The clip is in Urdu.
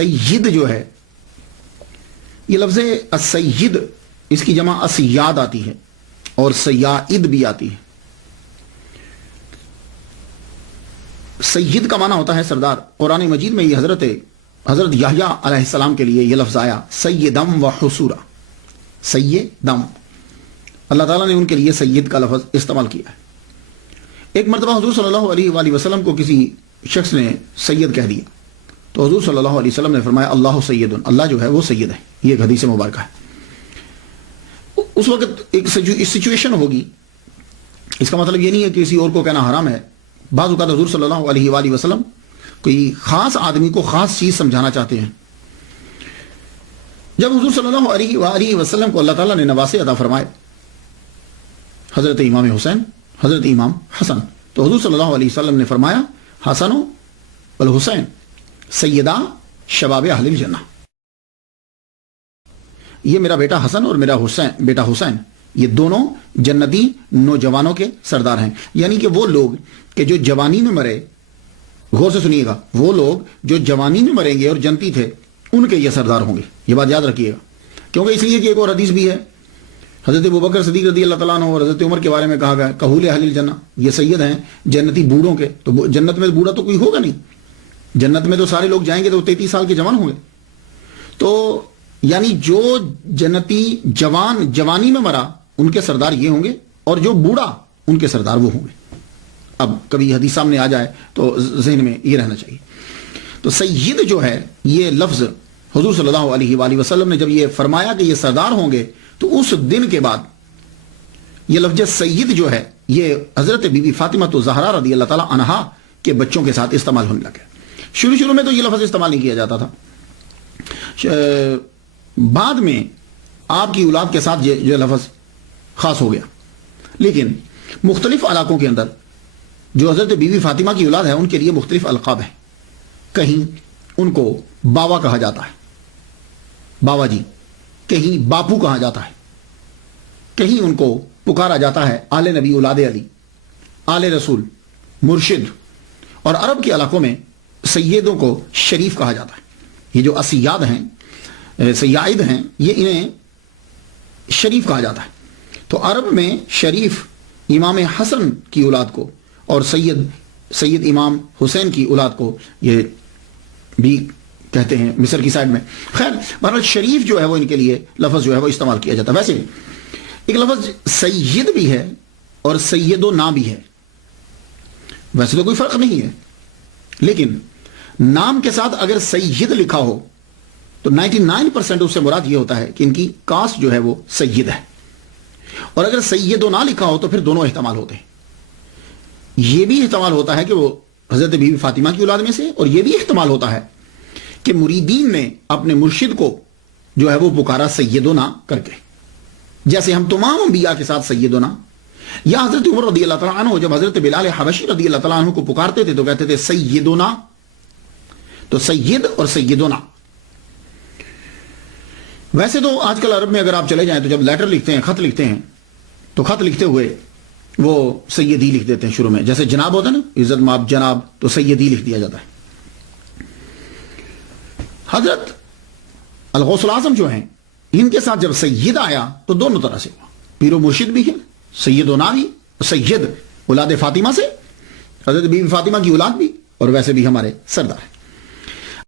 سید جو ہے یہ لفظ السید اس کی جمع اسیاد آتی ہے اور سیائد بھی آتی ہے. سید کا معنی ہوتا ہے سردار. قرآن مجید میں یہ حضرت یحییٰ علیہ السلام کے لیے یہ لفظ آیا سیدم و حسورا. سیدم اللہ تعالیٰ نے ان کے لیے سید کا لفظ استعمال کیا ہے. ایک مرتبہ حضور صلی اللہ علیہ وآلہ وسلم کو کسی شخص نے سید کہہ دیا تو حضور صلی اللہ علیہ وسلم نے فرمایا اللہ سید، اللہ جو ہے وہ سید ہے. یہ ایک حدیث مبارکہ ہے. اس وقت ایک سچویشن ہوگی، اس کا مطلب یہ نہیں ہے کہ کسی اور کو کہنا حرام ہے. بعض اوقات حضور صلی اللہ علیہ وآلہ وسلم کوئی خاص آدمی کو خاص چیز سمجھانا چاہتے ہیں. جب حضور صلی اللہ علیہ وآلہ وسلم کو اللہ تعالیٰ نے نواسے عطا فرمائے، حضرت امام حسین، حضرت امام حسن، تو حضور صلی اللہ علیہ وسلم نے فرمایا حسن والحسین سیدہ شباب اہل الجنہ. یہ میرا بیٹا حسن اور میرا بیٹا حسین یہ دونوں جنتی نوجوانوں کے سردار ہیں. یعنی کہ وہ لوگ کہ جو جوانی میں مرے، غور سے سنیے گا، وہ لوگ جو جوانی میں مریں گے اور جنتی تھے ان کے یہ سردار ہوں گے. یہ بات یاد رکھیے گا، کیونکہ اس لیے کہ ایک اور حدیث بھی ہے حضرت ابوبکر صدیق رضی اللہ تعالیٰ عنہ اور حضرت عمر کے بارے میں کہا گیا کہول اہل الجنہ، یہ سید ہیں جنتی بوڑھوں کے. تو جنت میں بوڑھا تو کوئی ہوگا نہیں، جنت میں تو سارے لوگ جائیں گے تو 33 سال کے جوان ہوں گے. تو یعنی جو جنتی جوانی میں مرا ان کے سردار یہ ہوں گے، اور جو بوڑھا ان کے سردار وہ ہوں گے. اب کبھی حدیث سامنے آ جائے تو ذہن میں یہ رہنا چاہیے. تو سید جو ہے یہ لفظ حضور صلی اللہ علیہ وآلہ وسلم نے جب یہ فرمایا کہ یہ سردار ہوں گے تو اس دن کے بعد یہ لفظ سید جو ہے یہ حضرت بی بی فاطمہ الزہرا رضی اللہ تعالی عنہا کے بچوں کے ساتھ استعمال ہونے لگا. شروع میں تو یہ لفظ استعمال نہیں کیا جاتا تھا، بعد میں آپ کی اولاد کے ساتھ یہ لفظ خاص ہو گیا. لیکن مختلف علاقوں کے اندر جو حضرت بی بی فاطمہ کی اولاد ہے ان کے لیے مختلف القاب ہیں. کہیں ان کو باوا کہا جاتا ہے، باوا جی، کہیں باپو کہا جاتا ہے، کہیں ان کو پکارا جاتا ہے آل نبی اولاد علی، آل رسول، مرشد. اور عرب کے علاقوں میں سیدوں کو شریف کہا جاتا ہے. یہ جو اسیاد ہیں، سیائد ہیں، یہ انہیں شریف کہا جاتا ہے. تو عرب میں شریف امام حسن کی اولاد کو اور سید امام حسین کی اولاد کو یہ بھی کہتے ہیں مصر کی سائڈ میں. خیر بہرحال شریف جو ہے وہ ان کے لیے لفظ جو ہے وہ استعمال کیا جاتا ہے. ویسے ایک لفظ سید بھی ہے اور سید و نا بھی ہے. ویسے تو کوئی فرق نہیں ہے، لیکن نام کے ساتھ اگر سید لکھا ہو تو 99% اس سے مراد یہ ہوتا ہے کہ ان کی کاسٹ جو ہے وہ سید ہے. اور اگر سید و نا لکھا ہو تو پھر دونوں احتمال ہوتے ہیں. یہ بھی احتمال ہوتا ہے کہ وہ حضرت بی بی فاطمہ کی اولاد میں سے، اور یہ بھی احتمال ہوتا ہے کہ مریدین نے اپنے مرشد کو جو ہے وہ پکارا سیدنا کر کے، جیسے ہم تمام انبیاء کے ساتھ سیدنا. یا حضرت عمر رضی اللہ تعالیٰ عنہ جب حضرت بلال حبشی رضی اللہ تعالیٰ عنہ کو پکارتے تھے تو کہتے تھے سیدنا. تو سید اور سیدنا. ویسے تو آج کل عرب میں اگر آپ چلے جائیں تو جب لیٹر لکھتے ہیں، خط لکھتے ہیں، تو خط لکھتے ہوئے وہ سیدی لکھ دیتے ہیں شروع میں. جیسے جناب ہوتا ہے نا، عزت ماب جناب، تو سیدی لکھ دیا جاتا ہے. حضرت الغوث الاعظم جو ہیں ان کے ساتھ جب سید آیا تو دونوں طرح سے ہوا. پیر و مرشد بھی ہے، سید و نا بھی، سید اولاد فاطمہ سے، حضرت بی بی فاطمہ کی اولاد بھی، اور ویسے بھی ہمارے سردار ہیں.